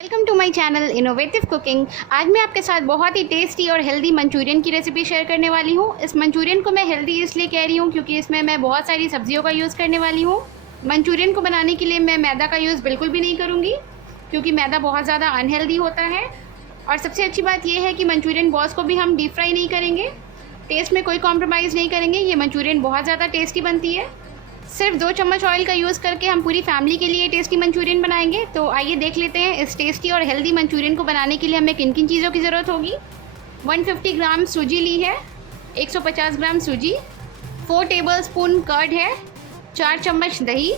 Welcome to my channel innovative cooking. आज मैं आपके साथ बहुत ही टेस्टी और हेल्दी मंचूरियन की रेसिपी शेयर करने वाली हूँ। इस मंचूरियन को मैं हेल्दी इसलिए कह रही हूँ क्योंकि इसमें मैं बहुत सारी सब्जियों का यूज़ करने वाली हूँ। मंचूरियन को बनाने के लिए मैं मैदा का यूज़ बिल्कुल भी नहीं करूँगी क्योंकि मैदा बहुत ज़्यादा अनहेल्दी होता है। और सबसे अच्छी बात यह है कि मंचूरियन बॉल्स को भी हम डीप फ्राई नहीं करेंगे, टेस्ट में कोई कॉम्प्रोमाइज़ नहीं करेंगे। ये मंचूरियन बहुत ज़्यादा टेस्टी बनती है। सिर्फ 2 चम्मच ऑयल का यूज़ करके हम पूरी फैमिली के लिए टेस्टी मंचूरियन बनाएंगे। तो आइए देख लेते हैं इस टेस्टी और हेल्दी मंचूरियन को बनाने के लिए हमें किन किन चीज़ों की ज़रूरत होगी। 150 ग्राम सूजी ली है, 150 ग्राम सूजी, 4 टेबलस्पून कर्ड है, 4 चम्मच दही,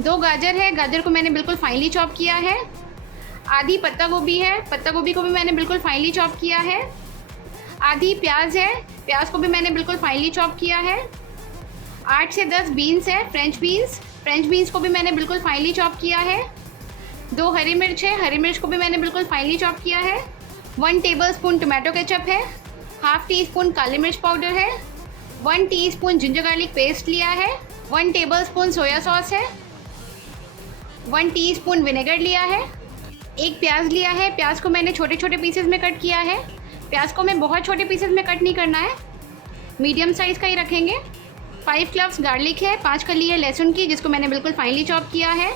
2 गाजर है, गाजर को मैंने बिल्कुल फाइनली चॉप किया है, आधी पत्ता गोभी है, पत्ता गोभी को भी मैंने बिल्कुल फाइनली चॉप किया है, आधी प्याज है, प्याज को भी मैंने बिल्कुल फाइनली चॉप किया है, 8 से 10 बीन्स है, फ्रेंच बीन्स को भी मैंने बिल्कुल फाइनली चॉप किया है, 2 हरी मिर्च है, हरी मिर्च को भी मैंने बिल्कुल फाइनली चॉप किया है, 1 टेबलस्पून टोमेटो केचप है, हाफ टी स्पून काली मिर्च पाउडर है, 1 टीस्पून जिंजर गार्लिक पेस्ट लिया है, 1 टेबलस्पून सोया सॉस है, 1 टीस्पून विनेगर लिया है, एक प्याज लिया है। प्याज को मैंने छोटे छोटे पीसेस में कट किया है। प्याज को मैं बहुत छोटे पीसेस में कट नहीं करना है, मीडियम साइज़ का ही रखेंगे। 5 क्लव्स गार्लिक है, 5 कली है लहसुन की जिसको मैंने बिल्कुल फाइनली चॉप किया है,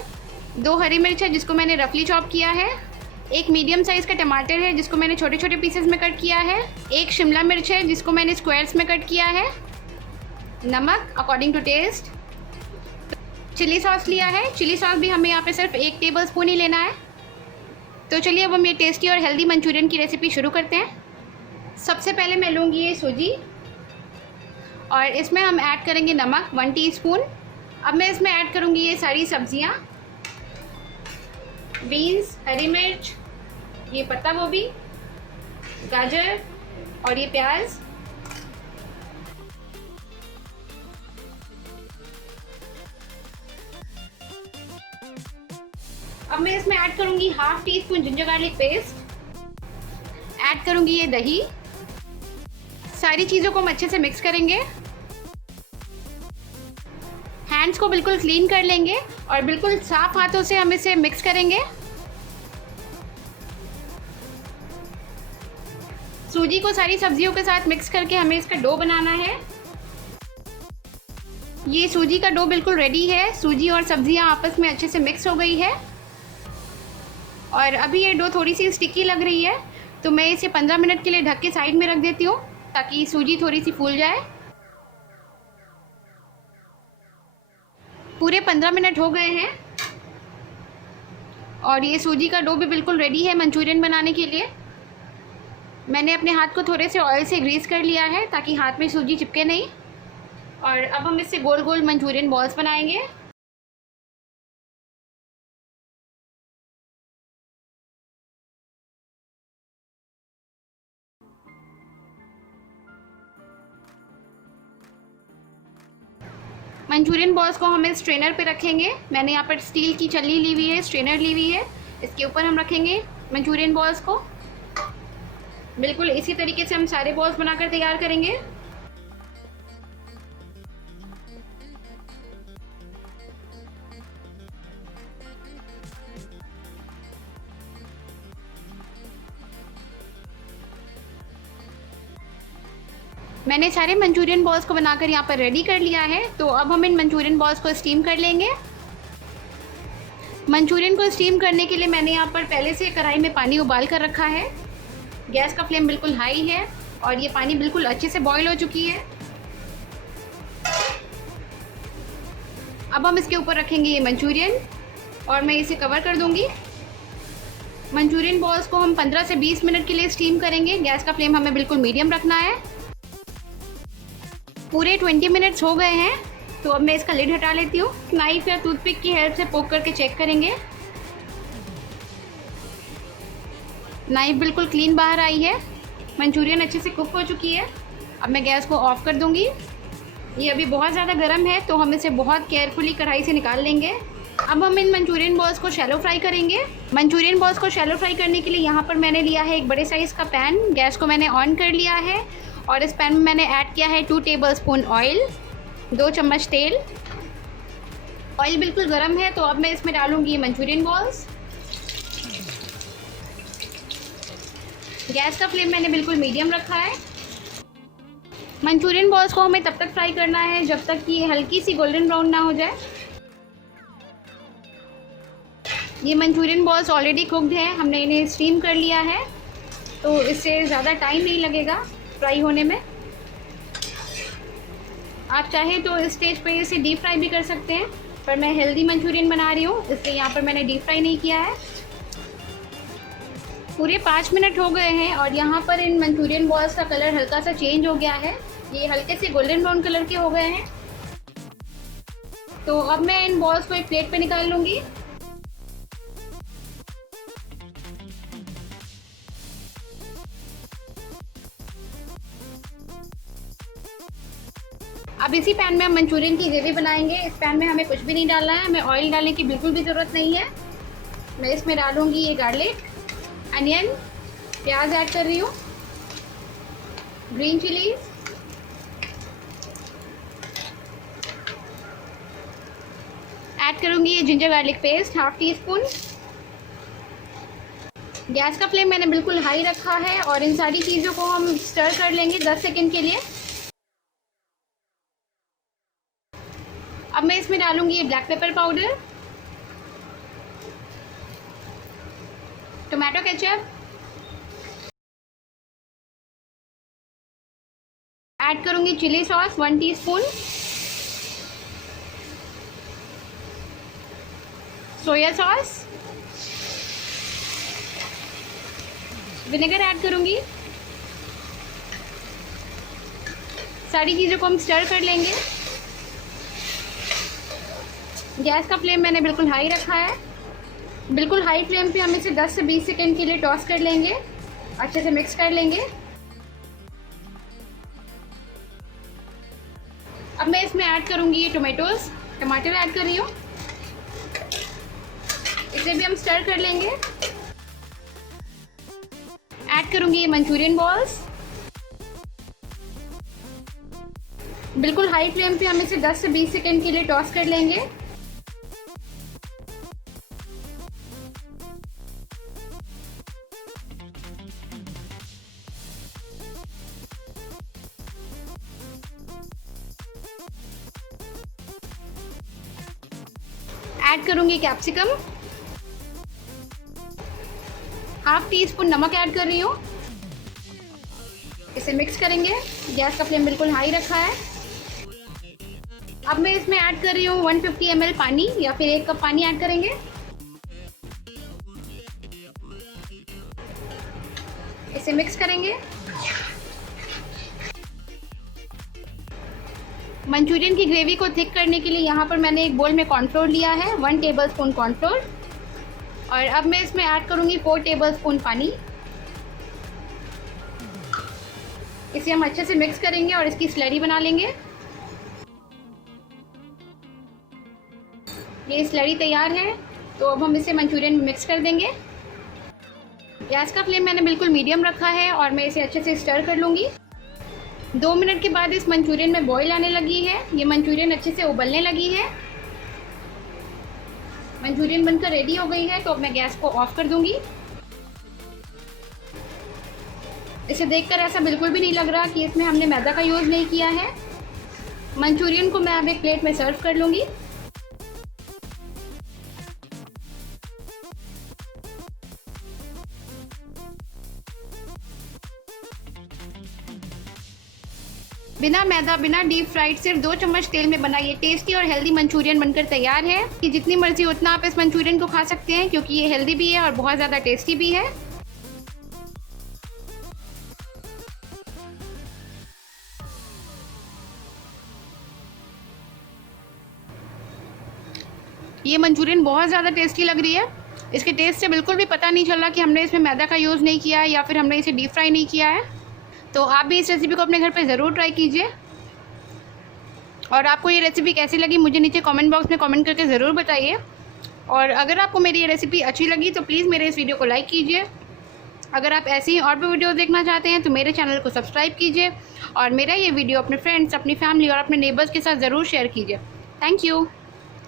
2 हरी मिर्च है जिसको मैंने रफली चॉप किया है, एक मीडियम साइज़ का टमाटर है जिसको मैंने छोटे छोटे पीसेस में कट किया है, एक शिमला मिर्च है जिसको मैंने स्क्वायर्स में कट किया है, नमक according to taste, chilli sauce लिया है। चिली सॉस भी हमें यहाँ पे सिर्फ 1 टेबलस्पून ही लेना है। तो चलिए अब हम ये टेस्टी और हेल्दी मंचूरियन की रेसिपी शुरू करते हैं। सबसे पहले मैं लूँगी ये सूजी और इसमें हम ऐड करेंगे नमक 1 टीस्पून। अब मैं इसमें ऐड करूँगी ये सारी सब्जियाँ, बीन्स, हरी मिर्च, ये पत्ता गोभी, गाजर और ये प्याज। अब मैं इसमें ऐड करूँगी half tea spoon ginger garlic paste, add करूँगी ये दही। सारी चीज़ों को हम अच्छे से मिक्स करेंगे। हैंड्स को बिल्कुल क्लीन कर लेंगे और बिल्कुल साफ हाथों से हम इसे मिक्स करेंगे। सूजी को सारी सब्जियों के साथ मिक्स करके हमें इसका डो बनाना है। ये सूजी का डो बिल्कुल रेडी है। सूजी और सब्जियां आपस में अच्छे से मिक्स हो गई है और अभी ये डो थोड़ी सी स्टिकी लग रही है, तो मैं इसे 15 मिनट के लिए ढक के साइड में रख देती हूँ ताकि सूजी थोड़ी सी फूल जाए। पूरे 15 मिनट हो गए हैं और ये सूजी का डो भी बिल्कुल रेडी है मंचूरियन बनाने के लिए। मैंने अपने हाथ को थोड़े से ऑयल से ग्रीस कर लिया है ताकि हाथ में सूजी चिपके नहीं। और अब हम इससे गोल गोल मंचूरियन बॉल्स बनाएंगे। मंचूरियन बॉल्स को हम स्ट्रेनर पे रखेंगे। मैंने यहाँ पर स्टील की छलनी ली हुई है, स्ट्रेनर ली हुई है, इसके ऊपर हम रखेंगे मंचूरियन बॉल्स को। बिल्कुल इसी तरीके से हम सारे बॉल्स बनाकर तैयार करेंगे। मैंने सारे मंचूरियन बॉल्स को बनाकर यहाँ पर रेडी कर लिया है। तो अब हम इन मंचूरियन बॉल्स को स्टीम कर लेंगे। मंचूरियन को स्टीम करने के लिए मैंने यहाँ पर पहले से कढ़ाई में पानी उबाल कर रखा है। गैस का फ्लेम बिल्कुल हाई है और ये पानी बिल्कुल अच्छे से बॉईल हो चुकी है। अब हम इसके ऊपर रखेंगे ये मंचूरियन और मैं इसे कवर कर दूंगी। मंचूरियन बॉल्स को हम 15 से 20 मिनट के लिए स्टीम करेंगे। गैस का फ्लेम हमें बिल्कुल मीडियम रखना है। पूरे 20 मिनट्स हो गए हैं, तो अब मैं इसका लिड हटा लेती हूँ। नाइफ या टूथपिक की हेल्प से पोक करके चेक करेंगे। नाइफ बिल्कुल क्लीन बाहर आई है। मंचूरियन अच्छे से कुक हो चुकी है। अब मैं गैस को ऑफ कर दूँगी। ये अभी बहुत ज़्यादा गर्म है तो हम इसे बहुत केयरफुली कढ़ाई से निकाल लेंगे। अब हम इन मंचूरियन बॉल्स को शैलो फ्राई करेंगे। मंचूरियन बॉल्स को शैलो फ्राई करने के लिए यहाँ पर मैंने लिया है एक बड़े साइज़ का पैन। गैस को मैंने ऑन कर लिया है और इस पैन में मैंने ऐड किया है 2 टेबलस्पून ऑयल, 2 चम्मच तेल। ऑयल बिल्कुल गर्म है तो अब मैं इसमें डालूंगी मंचूरियन बॉल्स। गैस का फ्लेम मैंने बिल्कुल मीडियम रखा है। मंचूरियन बॉल्स को हमें तब तक फ्राई करना है जब तक कि ये हल्की सी गोल्डन ब्राउन ना हो जाए। ये मंचूरियन बॉल्स ऑलरेडी कुकड हैं, हमने इन्हें स्टीम कर लिया है, तो इससे ज़्यादा टाइम नहीं लगेगा फ्राई होने में। आप चाहें तो इस स्टेज पे इसे डीप फ्राई भी कर सकते हैं, पर मैं हेल्दी मंचूरियन बना रही हूँ इसलिए यहाँ पर मैंने डीप फ्राई नहीं किया है। पूरे 5 मिनट हो गए हैं और यहाँ पर इन मंचूरियन बॉल्स का कलर हल्का सा चेंज हो गया है, ये हल्के से गोल्डन ब्राउन कलर के हो गए हैं। तो अब मैं इन बॉल्स को एक प्लेट पे निकाल लूँगी। अब इसी पैन में हम मंचूरियन की ग्रेवी बनाएंगे। इस पैन में हमें कुछ भी नहीं डालना है, हमें ऑयल डालने की बिल्कुल भी ज़रूरत नहीं है। मैं इसमें डालूँगी ये गार्लिक, अनियन, प्याज ऐड कर रही हूँ, ग्रीन चिलीज, ऐड करूँगी ये ginger garlic paste half tea spoon. Gas का फ्लेम मैंने बिल्कुल हाई रखा है और इन सारी चीज़ों को हम स्टर कर लेंगे 10 सेकेंड के लिए। अब मैं इसमें डालूंगी ये black pepper powder, tomato ketchup, add करूंगी chilli sauce 1 teaspoon, soya sauce, vinegar add करूंगी। सारी चीज़ों को हम स्टर कर लेंगे। गैस का फ्लेम मैंने बिल्कुल हाई रखा है। बिल्कुल हाई फ्लेम पे हम इसे 10 से 20 सेकेंड के लिए टॉस कर लेंगे, अच्छे से मिक्स कर लेंगे। अब मैं इसमें ऐड करूंगी ये टमाटर ऐड कर रही हूँ, इसे भी हम स्टर कर लेंगे। ऐड करूंगी ये मंचूरियन बॉल्स। बिल्कुल हाई फ्लेम पे हम इसे 10 से 20 सेकेंड के लिए टॉस कर लेंगे। ऐड करूंगी कैप्सिकम, हाफ टी स्पून नमक ऐड कर रही हूँ, इसे मिक्स करेंगे। गैस का फ्लेम बिल्कुल हाई रखा है। अब मैं इसमें ऐड कर रही हूँ 150 ml पानी या फिर 1 कप पानी ऐड करेंगे। इसे मिक्स करेंगे। मंचूरियन की ग्रेवी को थिक करने के लिए यहाँ पर मैंने एक बोल में कॉर्नफ्लोर लिया है, 1 टेबलस्पून कॉर्नफ्लोर, और अब मैं इसमें ऐड करूँगी 4 टेबलस्पून पानी। इसे हम अच्छे से मिक्स करेंगे और इसकी स्लरी बना लेंगे। ये स्लरी तैयार है, तो अब हम इसे मंचूरियन में मिक्स कर देंगे। गैस का फ्लेम मैंने बिल्कुल मीडियम रखा है और मैं इसे अच्छे से स्टर कर लूँगी। 2 मिनट के बाद इस मंचूरियन में बॉईल आने लगी है, ये मंचूरियन अच्छे से उबलने लगी है। मंचूरियन बनकर रेडी हो गई है, तो अब मैं गैस को ऑफ कर दूंगी। इसे देखकर ऐसा बिल्कुल भी नहीं लग रहा कि इसमें हमने मैदा का यूज़ नहीं किया है। मंचूरियन को मैं अब एक प्लेट में सर्व कर लूँगी। बिना मैदा, बिना डीप फ्राइड, सिर्फ 2 चम्मच तेल में बना ये टेस्टी और हेल्दी मंचूरियन बनकर तैयार है। कि जितनी मर्जी उतना आप इस मंचूरियन को खा सकते हैं, क्योंकि ये हेल्दी भी है और बहुत ज़्यादा टेस्टी भी है। ये मंचूरियन बहुत ज़्यादा टेस्टी लग रही है। इसके टेस्ट से बिल्कुल भी पता नहीं चल रहा कि हमने इसमें मैदा का यूज़ नहीं किया है या फिर हमने इसे डीप फ्राई नहीं किया है। तो आप भी इस रेसिपी को अपने घर पे ज़रूर ट्राई कीजिए। और आपको ये रेसिपी कैसी लगी मुझे नीचे कमेंट बॉक्स में कमेंट करके ज़रूर बताइए। और अगर आपको मेरी ये रेसिपी अच्छी लगी तो प्लीज़ मेरे इस वीडियो को लाइक कीजिए। अगर आप ऐसी ही और भी वीडियो देखना चाहते हैं तो मेरे चैनल को सब्सक्राइब कीजिए और मेरा ये वीडियो अपने फ्रेंड्स, अपनी फैमिली और अपने नेबर्स के साथ ज़रूर शेयर कीजिए। Thank you.